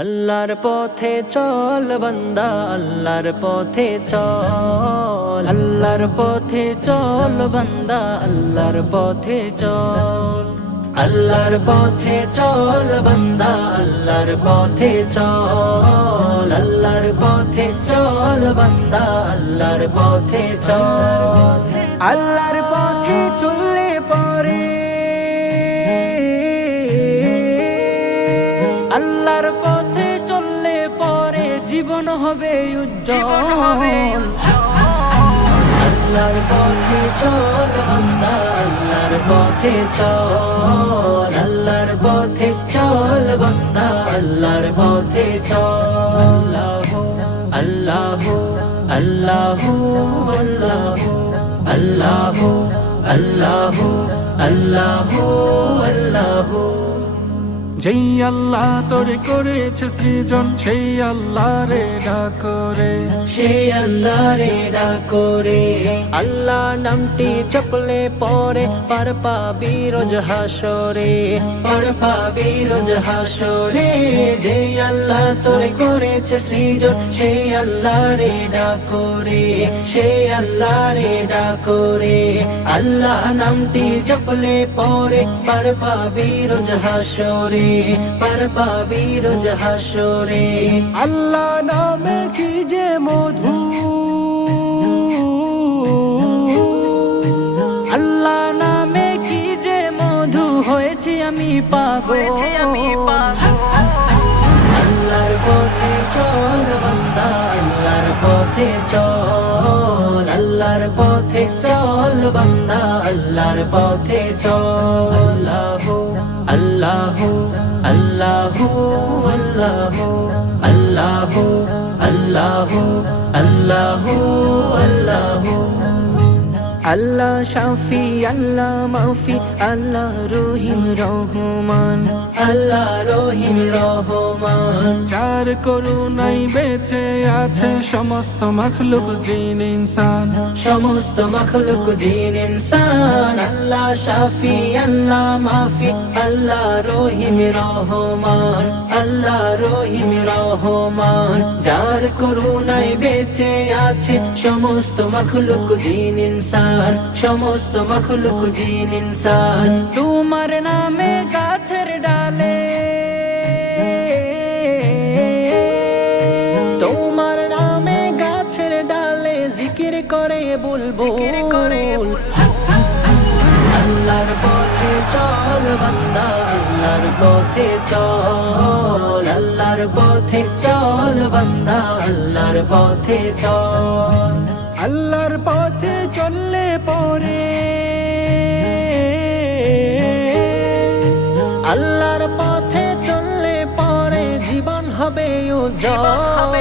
আল্লাহর পথে চল বান্দা, আল্লাহর পথে চল। আল্লাহর পথে চল বান্দা, আল্লাহর পথে চল। আল্লাহর পথে চল বান্দা, আল্লাহর পথে চল। আল্লাহর পথে চল বান্দা, আল্লাহর পথে চল। আল্লাহর পথে চললে পরে আল্লাহর পথে চললে পরে জীবন হবে উজ্জ্বল। আল্লাহর পথে চল বান্দা, আল্লাহর পথে চল। আল্লাহর পথে চল বান্দা, আল্লাহর পথে চল। আল্লাহু আল্লাহু আল্লাহু আল্লাহু আল্লাহু আল্লাহু আল্লাহু। যেই আল্লাহ তোরে করেছে সৃজন, সেই আল্লাহ রে ডাকরে, সেই আল্লাহ রে ডাকরে। আল্লাহ নামটি জপলে পরে পার পাবি রোজ হাসরে, পার পাবি রোজ হাসরে। যে আল্লাহ তোরে করেছে সৃজন, সেই আল্লাহ রে ডাকরে, সেই আল্লাহ রে ডাকরে। আল্লাহ নামটি জপলে পরে পার পাবি রোজ হাসরে, পার পাবি রোজ হাসরে। আল্লাহ নামে কি যে মধু, আল্লাহ নামে কি যে মধু, হয়েছি আমি পাগল। আল্লাহর পথে চল বান্দা, আল্লাহর পথে চল। আল্লাহর পথে চল বান্দা, আল্লাহর পথে চল। আল্লাহু আল্লাহু আল্লাহু আল্লাহু আল্লাহু আল্লাহু আল্লাহু। আল্লাহ শাফি, আল্লাহ মাফি, আল্লাহ রহিম রহমান, আল্লাহ রহিম রহমান। যার করুণাই বেঁচে আছে সমস্ত মখলুক জিন ইনসান, সমস্ত মখলুক জিন ইনসান। আল্লাহ শাফি, আল্লাহ মাফি, আল্লাহ রহিম রহমান, আল্লাহ রহিম রহমান। যার করুণায় বেঁচে আছে সমস্ত মখলুক জিন ইনসান, সমস্ত মখলুক জিন ইনসান। তোমার নামে গাছের ডালে, তোমার নামে গাছের ডালে জিকির করে বুলবুল। আল্লাহর পথে চল বান্দা, আল্লাহর পথে চল। আল্লাহর পথে চল বান্দা, আল্লাহর পথে চল। আল্লাহর পথে চললে পরে আল্লাহর পথে চললে পরে জীবন হবে উজ্জ্বল।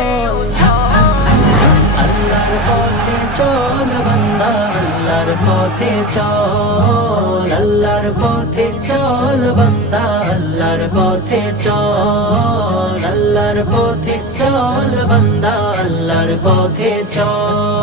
আল্লাহর পথে চল বান্দা, আল্লাহর পথে চল। আল্লাহর পথে চল বান্দা, আল্লাহর পথে চল। আল্লাহর পথে চল বান্দা, আল্লাহর পথে চল।